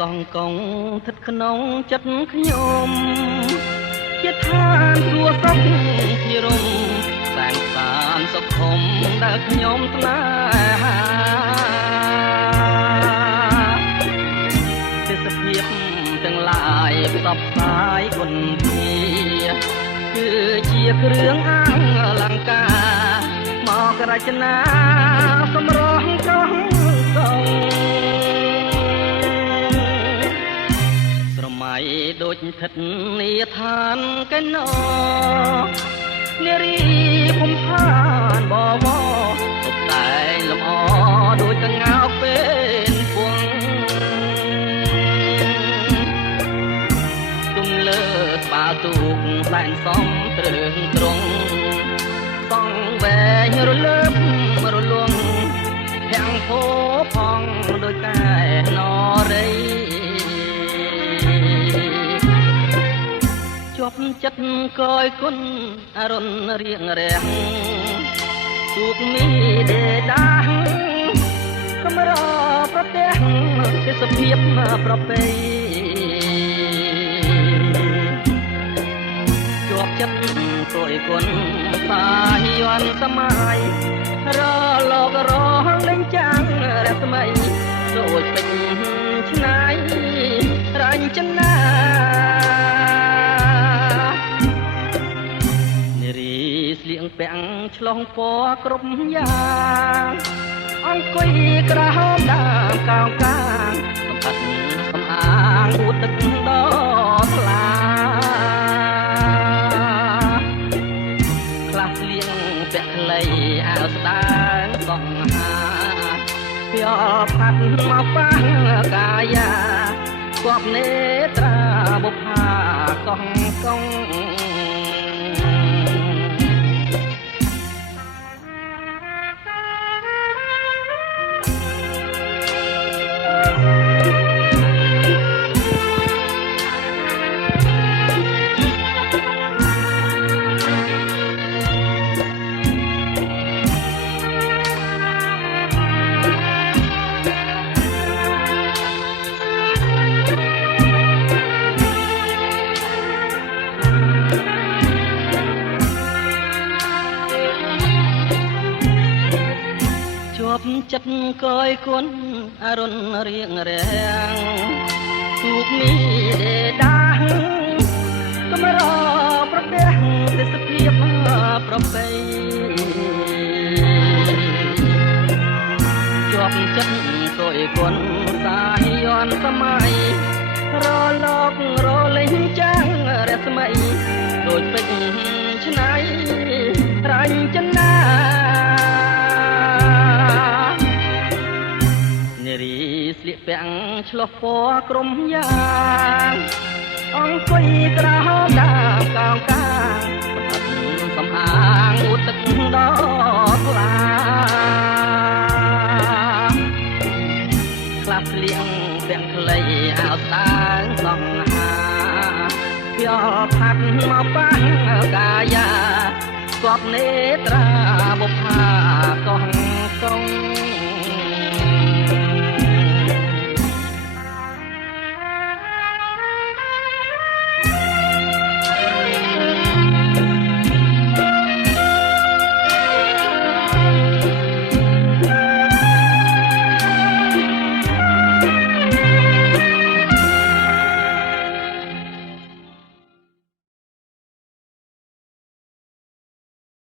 កងកងស្ថិតក្នុងចិត្តខ្ញុំជាឋានសួគ៌សុខភិរមសាងសានសុខុមដែលខ្ញុំស្នេហាទេសភាពទាំងឡាយផ្សព្វផ្សាយគុណធាគឺជាគ្រឿងអលង្ការមករចនាសម្រស់កោះកងស្រមៃដូចស្ថិតនាឋានកែណោនារីភូមិឋានបវរតុបតែងលម្អដូចកងោកពេលពងទុំលើក្បាលទូកសែនសំត្រឹងត្រង់សងវែងរលើបរលងភាំងពោផងដោយកែនរីជាប់ចិត្តកយគុណអរុនរៀងរាំងទូកមីដេដាស់កំរប្រទេសទេសភាពប្រពៃជាប់ចិត្តកយគុណសាយ័នសម័យរលករលេងចាំងរស្មីដូចពេញឆ្នៃរញ្ចនាស្លៀងពាំងឆ្លងពណ៌គ្រប់យ៉ាងអង្គុយក្រហមដើមកោងកាងសម្បត្តិសំអាងអួតទឹកដ៏ថ្លាខ្លះស្លៀងពាក់ខ្លីអាវស្ដើងសង្ហាភ័យផាត់មកប៉ះកាយាគប់នេត្រាបុប្ផាកងកងចិត្តកយគុណអរុនរៀងរាំងទូកមីដេដាស់កំរប្រទេសទេសភាពប្រពៃជាប់ចិត្តកយគុណសាយ័នសម័យរលករលេងចាំងរស្មីដូចពេជ្រឆ្នៃរញ្ចនាស្លៀកពាំងឆ្លុះពណ៌ក្រុមយ៉ាងអង្គុយក្រហមដើមកោងកាងសម្អាងអួតទឹកដ៏ថ្លាខ្លះស្លៀងពាក់ខ្លីអាវស្ដើងសង្ហាភ័យផាត់មកប៉ះកាយាគប់នេត្រា